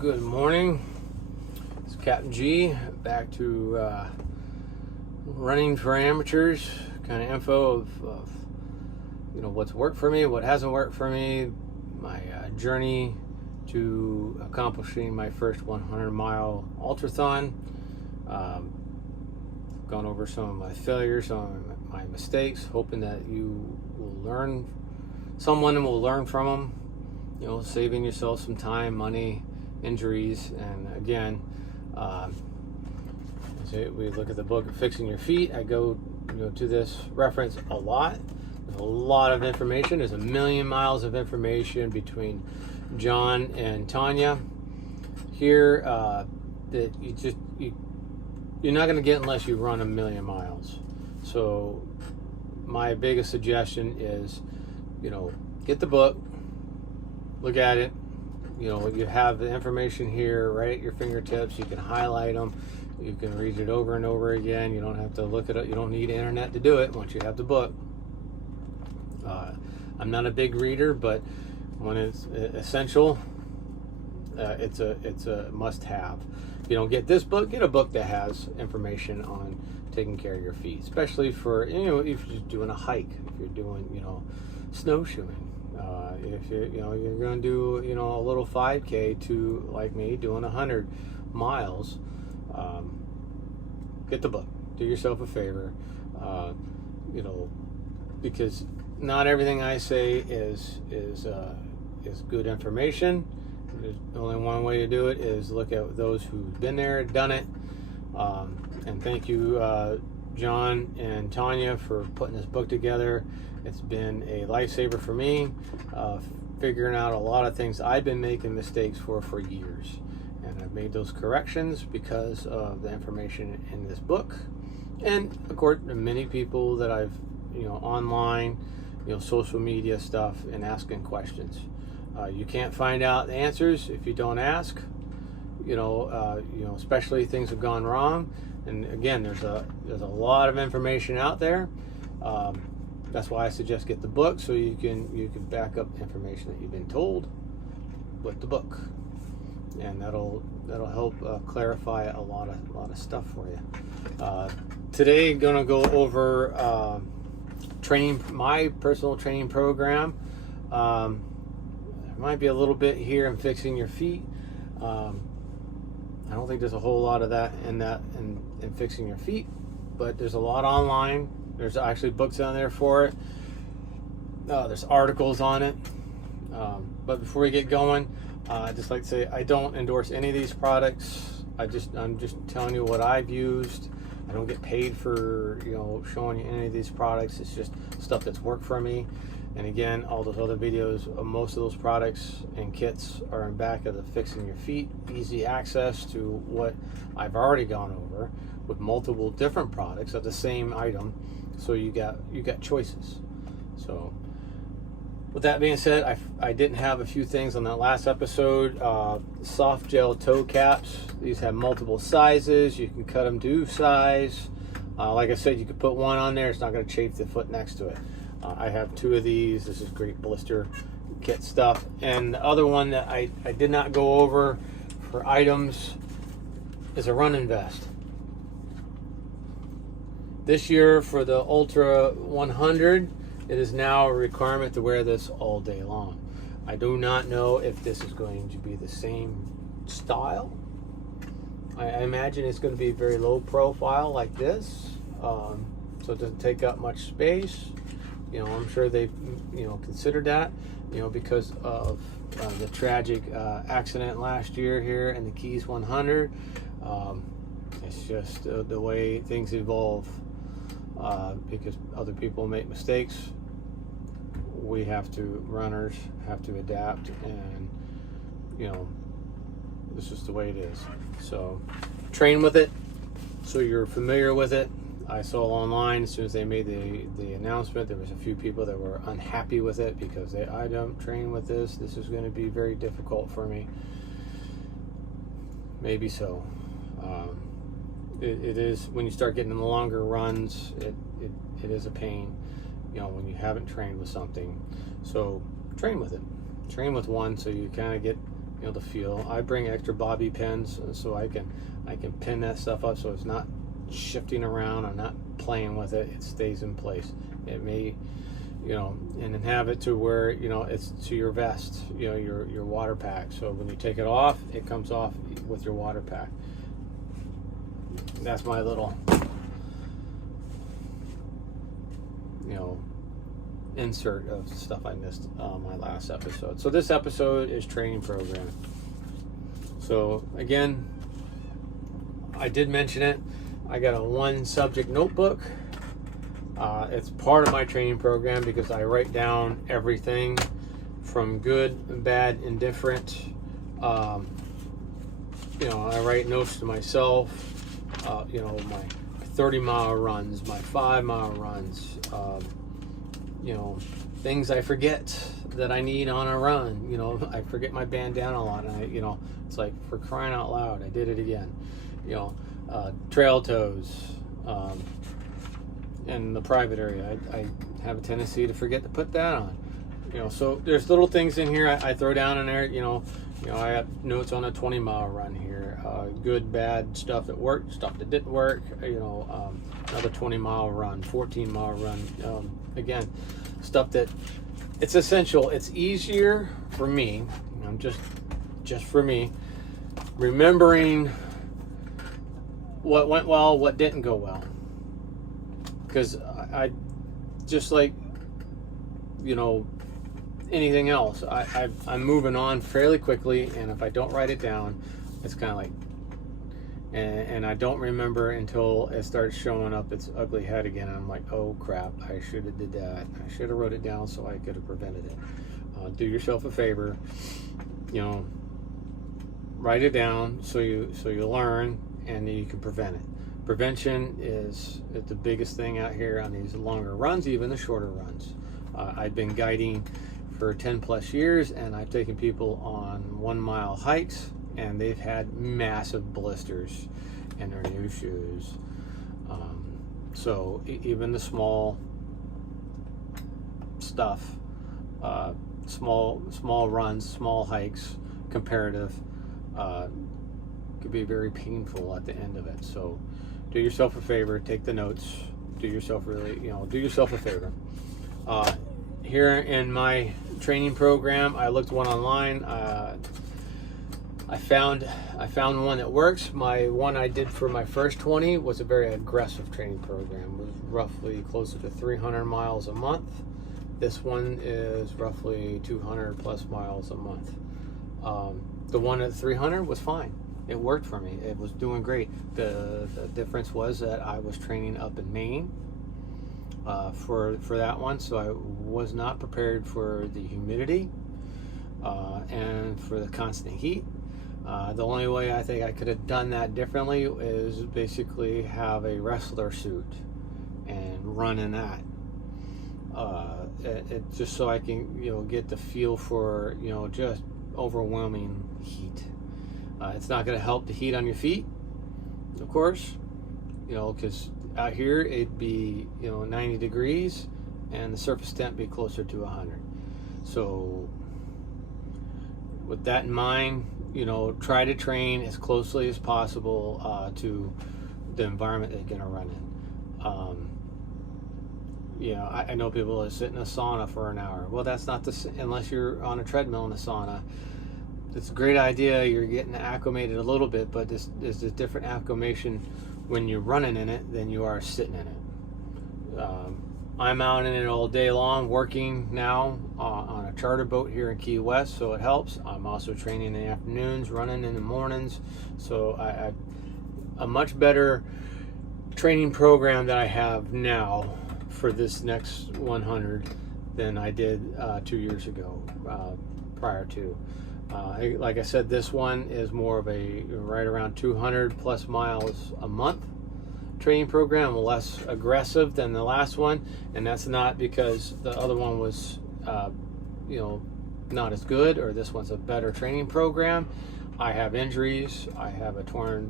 Good morning. It's Captain G back to running for amateurs, kind of info of what's worked for me, what hasn't worked for me, my journey to accomplishing my first 100-mile ultrathon. Gone over some of my failures, some of my mistakes, hoping that you will learn, someone will learn from them, saving yourself some time, money, injuries. And again, we look at the book Fixing Your Feet. I go to this reference a lot. There's a lot of information. There's a million miles of information between John and Tanya here that you're not going to get unless you run a million miles. So my biggest suggestion is, get the book, look at it. You have the information here right at your fingertips. You can highlight them. You can read it over and over again. You don't have to look it up. You don't need internet to do it once you have the book. I'm not a big reader, but when it's essential, it's a must-have. If you don't get this book, get a book that has information on taking care of your feet, especially for if you're doing a hike, if you're doing snowshoeing. If you're going to do a little 5K to, like me, doing 100 miles, get the book. Do yourself a favor, because not everything I say is good information. There's only one way to do it is look at those who've been there, done it. And thank you, John and Tanya, for putting this book together. It's been a lifesaver for me, figuring out a lot of things I've been making mistakes for years. And I've made those corrections because of the information in this book. And of course, many people that I've, online, social media stuff, and asking questions. You can't find out the answers if you don't ask. Especially things have gone wrong. And again, there's a lot of information out there. That's why I suggest get the book, so you can back up the information that you've been told with the book, and that'll help clarify a lot of stuff for you. Today, gonna go over my personal training program. There might be a little bit here in Fixing Your Feet. I don't think there's a whole lot of that in Fixing Your Feet, but there's a lot online. There's actually books on there for it. There's articles on it. But before we get going, I'd just like to say I don't endorse any of these products. I'm just telling you what I've used. I don't get paid for showing you any of these products. It's just stuff that's worked for me. And again, all those other videos, most of those products and kits are in back of the Fixing Your Feet. Easy access to what I've already gone over with multiple different products of the same item. So you got choices. So with that being said, I didn't have a few things on that last episode. Soft gel toe caps. These have multiple sizes. You can cut them to size. Like I said, you could put one on there. It's not going to chafe the foot next to it. I have two of these. This is great blister kit stuff. And the other one that I did not go over for items is a running vest. This year for the Ultra 100, it is now a requirement to wear this all day long. I do not know if this is going to be the same style. I imagine it's going to be very low profile like this, so it doesn't take up much space. I'm sure they've considered that, because of the tragic accident last year here in the Keys 100. It's just the way things evolve. Because other people make mistakes, runners have to adapt, and this is the way it is. So train with it so you're familiar with it. I saw online as soon as they made the announcement, there was a few people that were unhappy with it because I don't train with this. This is going to be very difficult for me. Maybe so. It is, when you start getting in the longer runs, it is a pain, when you haven't trained with something. So train with it. Train with one so you kind of get the feel. I bring extra bobby pins so I can pin that stuff up so it's not shifting around. I'm not playing with it. It stays in place. It may, and then have it to where it's to your vest, your water pack. So when you take it off, it comes off with your water pack. That's my little insert of stuff I missed on my last episode. So this episode is training program. So again, I did mention it. I got a 1 subject notebook. It's part of my training program because I write down everything from good, bad, indifferent. I write notes to myself. My 30-mile runs, my 5-mile runs. Things I forget that I need on a run. I forget my bandana on, and it's like, for crying out loud, I did it again. Trail toes, in the private area, I have a tendency to forget to put that on. So there's little things in here I throw down in there. I have notes on a 20-mile run here, good, bad, stuff that worked, stuff that didn't work. Another 20-mile run, 14-mile run. Again, stuff that it's essential. It's easier for me. Just for me, remembering what went well, what didn't go well. Because I just like, anything else, I'm moving on fairly quickly, and if I don't write it down, it's kind of like, and I don't remember until it starts showing up its ugly head again, and I'm like, oh crap, I should have did that. I should have wrote it down so I could have prevented it. Do yourself a favor, write it down so you learn and you can prevent it. Prevention is the biggest thing out here on these longer runs, even the shorter runs. I've been guiding for 10 plus years, and I've taken people on 1-mile hikes, and they've had massive blisters in their new shoes. So even the small stuff, small runs, small hikes, comparative, could be very painful at the end of it. So do yourself a favor, take the notes, do yourself a favor. Here in my training program, I looked one online. I found one that works. My one I did for my first 20 was a very aggressive training program. It was roughly closer to 300 miles a month. This one is roughly 200 plus miles a month. The one at 300 was fine. It worked for me. It was doing great. The difference was that I was training up in Maine for that one, so I was not prepared for the humidity and for the constant heat. The only way I think I could have done that differently is basically have a wrestler suit and run in that. Just so I can get the feel for just overwhelming heat. It's not going to help the heat on your feet, of course, because out here it'd be 90 degrees and the surface temp be closer to 100. So with that in mind, try to train as closely as possible to the environment that you're going to run in. I know people that sit in a sauna for an hour. Well, that's not unless you're on a treadmill in a sauna. It's a great idea. You're getting acclimated a little bit, but there's a different acclimation when you're running in it than you are sitting in it. I'm out in it all day long, working now on a charter boat here in Key West, so it helps. I'm also training in the afternoons, running in the mornings, so I a much better training program that I have now for this next 100 than I did 2 years ago prior to. Like I said, this one is more of a right around 200 plus miles a month training program, less aggressive than the last one, and that's not because the other one was not as good, or this one's a better training program. I have injuries. I have a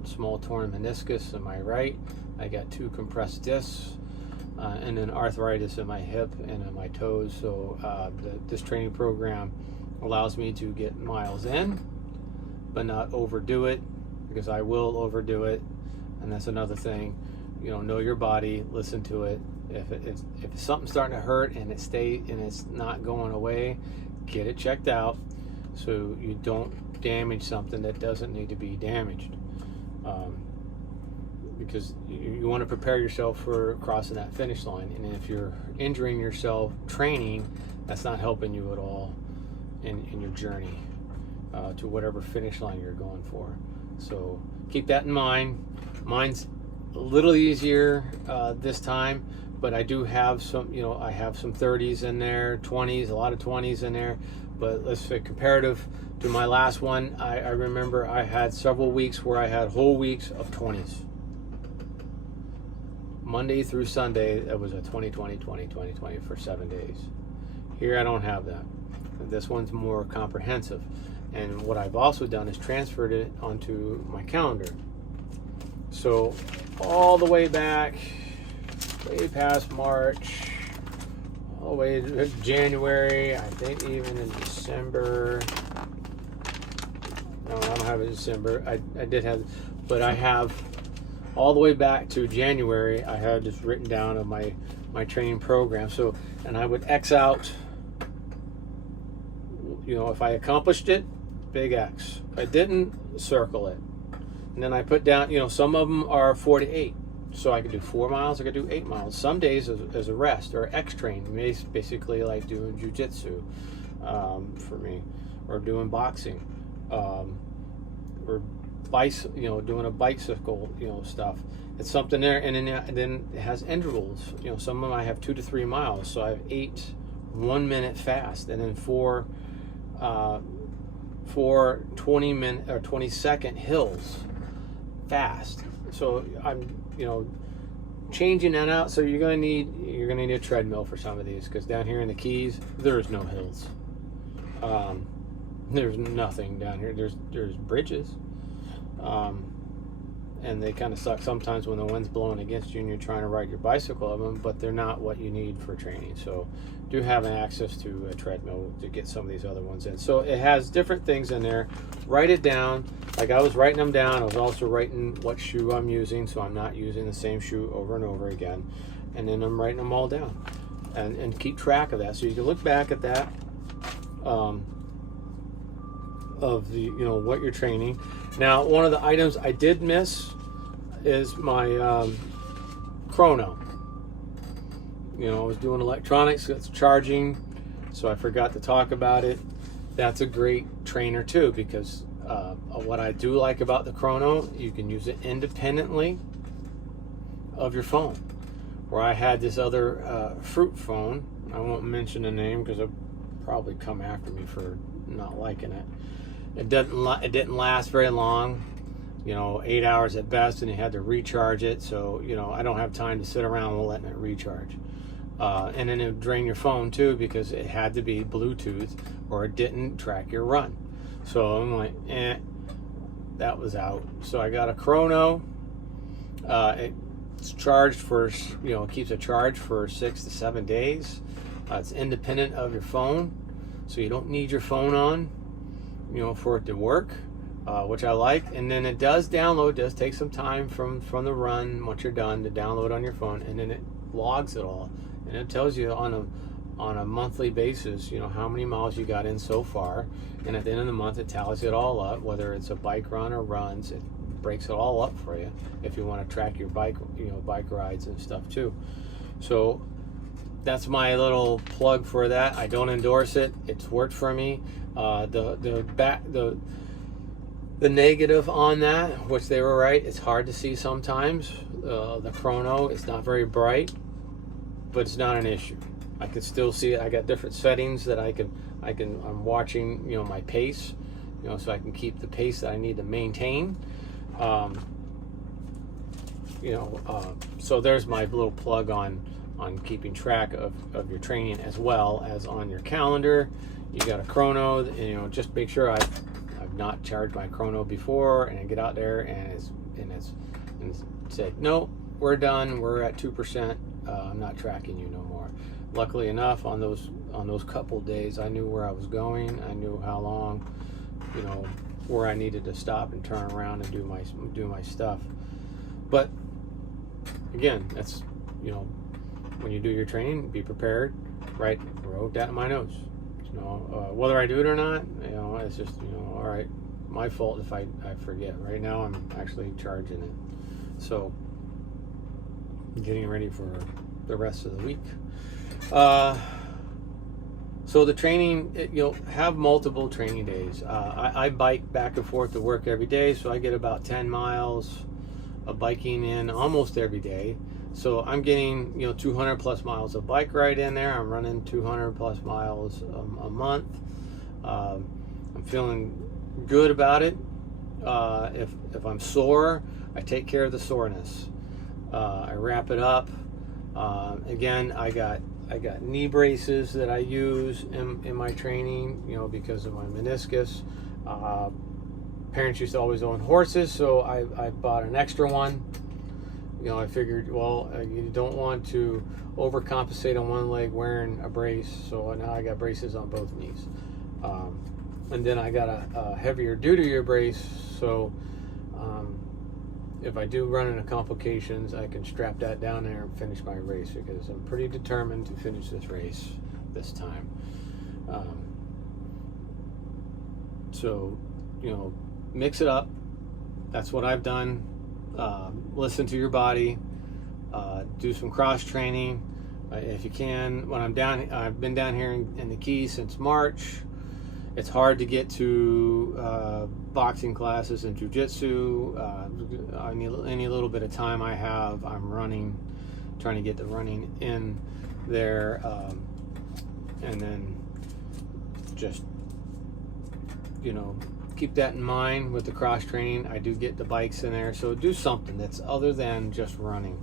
small torn meniscus in my right. I got 2 compressed discs and then arthritis in my hip and in my toes. So this training program allows me to get miles in but not overdo it, because I will overdo it. And that's another thing. Know your body, listen to it. If something's starting to hurt and it's not going away, get it checked out so you don't damage something that doesn't need to be damaged. Because you want to prepare yourself for crossing that finish line. And if you're injuring yourself training, that's not helping you at all in your journey to whatever finish line you're going for. So keep that in mind. Mine's a little easier this time, but I do have some, I have some 30s in there, 20s, a lot of 20s in there. But let's say comparative to my last one, I remember I had several weeks where I had whole weeks of 20s. Monday through Sunday, it was a 20, 20, 20, 20, 20 for 7 days. Here I don't have that. This one's more comprehensive. And what I've also done is transferred it onto my calendar. So all the way back, way past March, all the way to January, I think even in December. No, I don't have it in December. I did have, but I have all the way back to January. I had just written down of my training program. So, and I would X out, if I accomplished it, big X. If I didn't, circle it. And then I put down, some of them are 4 to 8. So I could do 4 miles, I could do 8 miles. Some days as a rest or X train, basically like doing jujitsu for me, or doing boxing, or doing a bicycle, stuff. It's something there, and then it has intervals. Some of them I have 2 to 3 miles, so I have 8 1-minute fast, and then 4 20-minute or 20-second hills fast. So I'm changing that out. So you're gonna need a treadmill for some of these, because down here in the Keys there's no hills. There's nothing down here. There's bridges, and they kind of suck sometimes when the wind's blowing against you and you're trying to ride your bicycle of them, but they're not what you need for training. So do have an access to a treadmill to get some of these other ones in. So it has different things in there. Write it down. Like I was writing them down. I was also writing what shoe I'm using, so I'm not using the same shoe over and over again. And then I'm writing them all down and keep track of that. So you can look back at that of the what you're training. Now, one of the items I did miss is my chrono. I was doing electronics, it's charging, so I forgot to talk about it. That's a great trainer too, because what I do like about the chrono, you can use it independently of your phone. Where I had this other fruit phone, I won't mention the name because it'll probably come after me for not liking it. It didn't last very long, 8 hours at best, and you had to recharge it. So I don't have time to sit around letting it recharge. And then it would drain your phone too, because it had to be Bluetooth or it didn't track your run. So I'm like, that was out. So I got a chrono. It's charged for, it keeps a charge for 6 to 7 days. It's independent of your phone, so you don't need your phone on, for it to work, which I like. And then it does take some time from the run once you're done to download on your phone, and then it logs it all, and it tells you on a monthly basis, how many miles you got in so far. And at the end of the month, it tallies it all up, whether it's a bike run or runs. It breaks it all up for you if you want to track your bike rides and stuff too. So that's my little plug for that. I don't endorse it. It's worked for me. The negative on that, which they were right, it's hard to see sometimes. The chrono, it's not very bright, but it's not an issue. I can still see it. I got different settings that I'm watching, my pace, so I can keep the pace that I need to maintain. So there's my little plug on keeping track of your training, as well as on your calendar. You got a chrono, just make sure I've not charged my chrono before, and I get out there and it's said, no, we're done, we're at 2%, I'm not tracking you no more. Luckily enough, on those couple days, I knew where I was going, I knew how long, you know, where I needed to stop and turn around and do my stuff. But again, that's, you know, when you do your training, be prepared. Wrote that in my notes. You know, whether I do it or not, you know, it's just, you know, all right, my fault if I forget. Right now, I'm actually charging it. So, getting ready for the rest of the week. So the training, you'll have multiple training days. I bike back and forth to work every day, so I get about 10 miles of biking in almost every day. So I'm getting, you know, 200 plus miles of bike ride in there. I'm running 200 plus miles a month. I'm feeling good about it. If I'm sore, I take care of the soreness. I wrap it up. Again, I got knee braces that I use in my training, you know, because of my meniscus. Parents used to always own horses, so I bought an extra one. You know, I figured, well, you don't want to overcompensate on one leg wearing a brace, so now I got braces on both knees. And then I got a heavier duty brace, so if I do run into complications, I can strap that down there and finish my race, because I'm pretty determined to finish this race this time. So, you know, mix it up. That's what I've done. Listen to your body. Do some cross training if you can. When I'm down, I've been down here in the Keys since March. It's hard to get to boxing classes and jiu-jitsu. Any little bit of time I have, I'm trying to get the running in there, and then just, you know, keep that in mind with the cross training. I do get the bikes in there, so do something that's other than just running.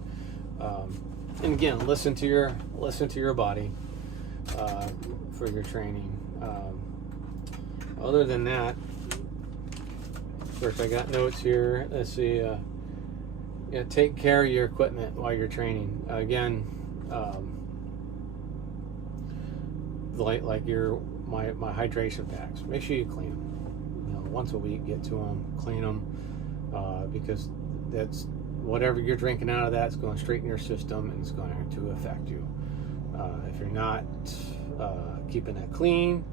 And again, listen to your body for your training. Other than that, of course, I got notes here. Let's see. Take care of your equipment while you're training. Again, like my hydration packs. Make sure you clean them. You know, once a week, get to them, clean them, because that's whatever you're drinking out of that's going straight in your system and it's going to affect you. If you're not keeping that clean,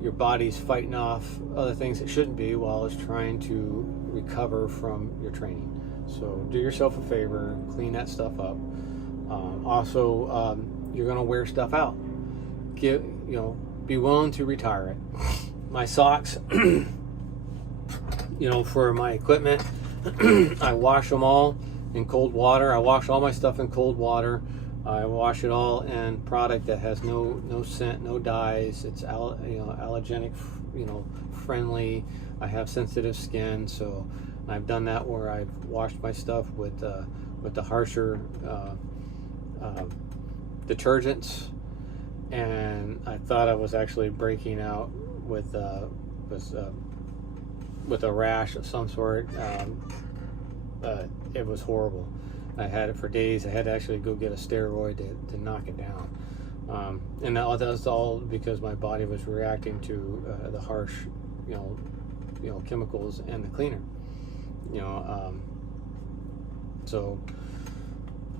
your body's fighting off other things that shouldn't be while it's trying to recover from your training. So do yourself a favor, clean that stuff up. Also, you're going to wear stuff out. Be willing to retire it. My socks, you know, for my equipment, I wash them all in cold water. I wash all my stuff in cold water. I wash it all in product that has no scent, no dyes. It's allergenic, you know, friendly. I have sensitive skin, so I've done that where I've washed my stuff with the harsher detergents, and I thought I was actually breaking out with a rash of some sort. It was horrible. I had it for days. I had to actually go get a steroid to knock it down. And that was all because my body was reacting to the harsh, you know, chemicals and the cleaner. So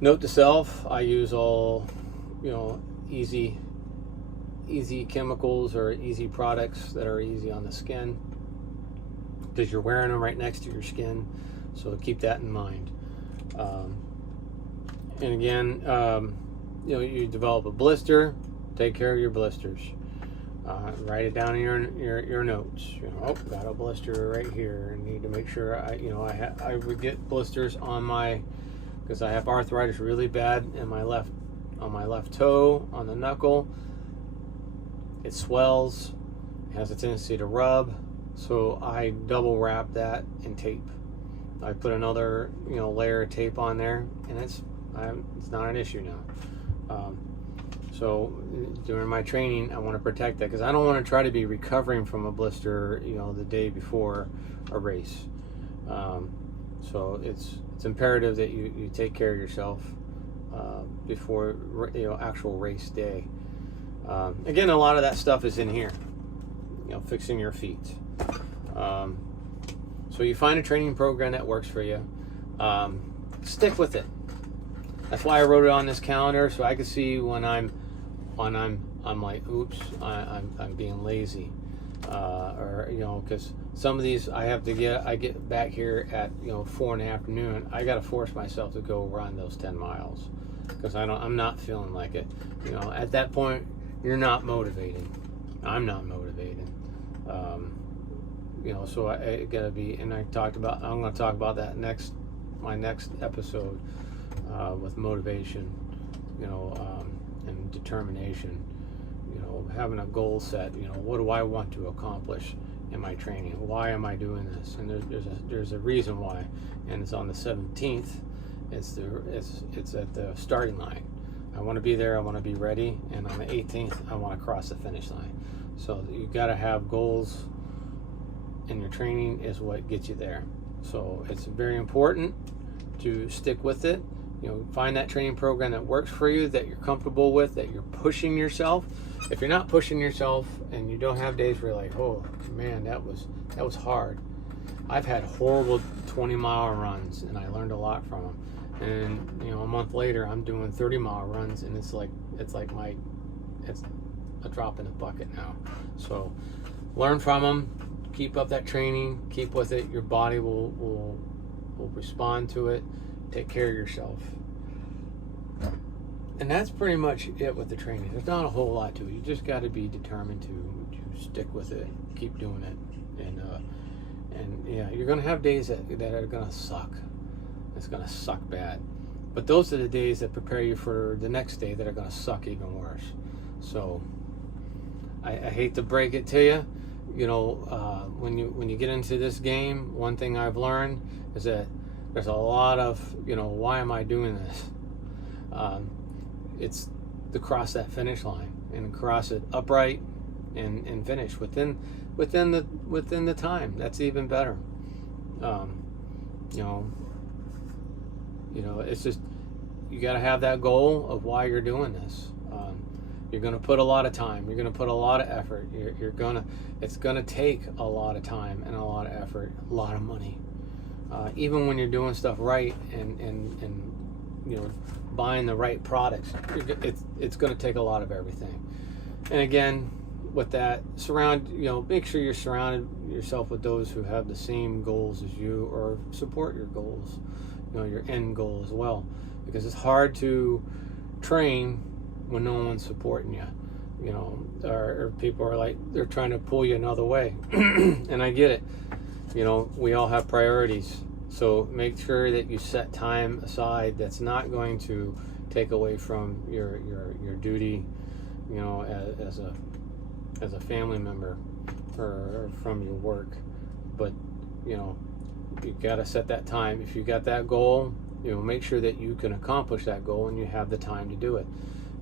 note to self: I use all, you know, easy chemicals or easy products that are easy on the skin, because you're wearing them right next to your skin. So keep that in mind. And again, you know, you develop a blister, take care of your blisters. Write it down in your notes. You know, oh, got a blister right here. I need to make sure I would get blisters on because I have arthritis really bad on my left toe, on the knuckle. It swells, it has a tendency to rub, so I double wrap that in tape. I put another, you know, layer of tape on there, and it's not an issue now. So during my training, I want to protect that because I don't want to try to be recovering from a blister, you know, the day before a race. So it's imperative that you take care of yourself before, you know, actual race day. Again, a lot of that stuff is in here. You know, fixing your feet. So you find a training program that works for you. Stick with it. That's why I wrote it on this calendar, so I could see when I'm like, oops, I'm being lazy, or because some of these I get back here at 4 in the afternoon. I got to force myself to go run those 10 miles because I'm not feeling like it. At that point, you're not motivated. I'm not motivated. So I gotta be, and I'm going to talk about that my next episode with motivation, and determination. Having a goal set. What do I want to accomplish in my training? Why am I doing this? And there's a reason why, and it's on the 17th. It's at the starting line. I want to be there. I want to be ready, and on the 18th, I want to cross the finish line. So you got to have goals, and your training is what gets you there. So it's very important to stick with it. Find that training program that works for you, that you're comfortable with, that you're pushing yourself. If you're not pushing yourself and you don't have days where you're like, oh man, that was hard. I've had horrible 20-mile runs, and I learned a lot from them. And a month later, I'm doing 30-mile runs, and it's a drop in the bucket now. So learn from them, keep up that training, keep with it. Your body will respond to it. Take care of yourself. And that's pretty much it with the training. There's not a whole lot to it. You just got to be determined to stick with it, keep doing it, and yeah, you're gonna have days that are gonna suck. It's gonna suck bad, but those are the days that prepare you for the next day that are gonna suck even worse. So I hate to break it to you. When you get into this game, one thing I've learned is that there's a lot of why am I doing this? It's to cross that finish line and cross it upright and finish within the time. That's even better. It's just you got to have that goal of why you're doing this. You're going to put a lot of time. You're going to put a lot of effort. It's going to take a lot of time and a lot of effort, a lot of money. Even when you're doing stuff right and buying the right products, it's going to take a lot of everything. And again, with that, make sure you're surrounded yourself with those who have the same goals as you, or support your goals, your end goal as well, because it's hard to train when no one's supporting you, or people are like they're trying to pull you another way. And I get it. We all have priorities. So make sure that you set time aside that's not going to take away from your duty, as a family member or from your work. But you got to set that time. If you got that goal, make sure that you can accomplish that goal and you have the time to do it,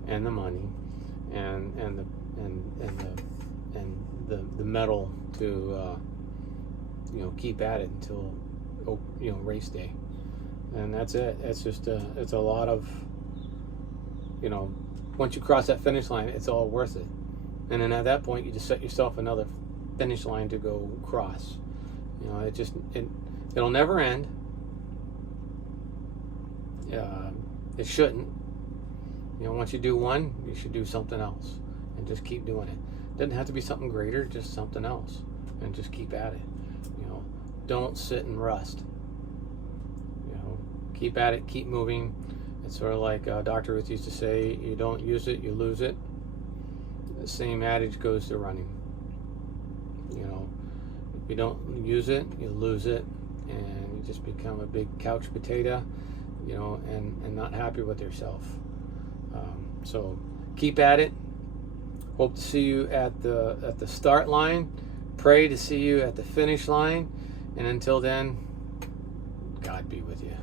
and the money, and the mettle to keep at it until race day. And that's it. It's just it's a lot of once you cross that finish line, it's all worth it. And then at that point, you just set yourself another finish line to go cross. It'll never end. It shouldn't. Once you do one, you should do something else and just keep doing it. Doesn't have to be something greater, just something else, and just keep at it. Don't sit and rust. Keep at it, keep moving. It's sort of like Dr. Ruth used to say, you don't use it, you lose it. The same adage goes to running. If you don't use it, you lose it, and you just become a big couch potato, and not happy with yourself. So keep at it. Hope to see you at the start line. Pray to see you at the finish line. And until then, God be with you.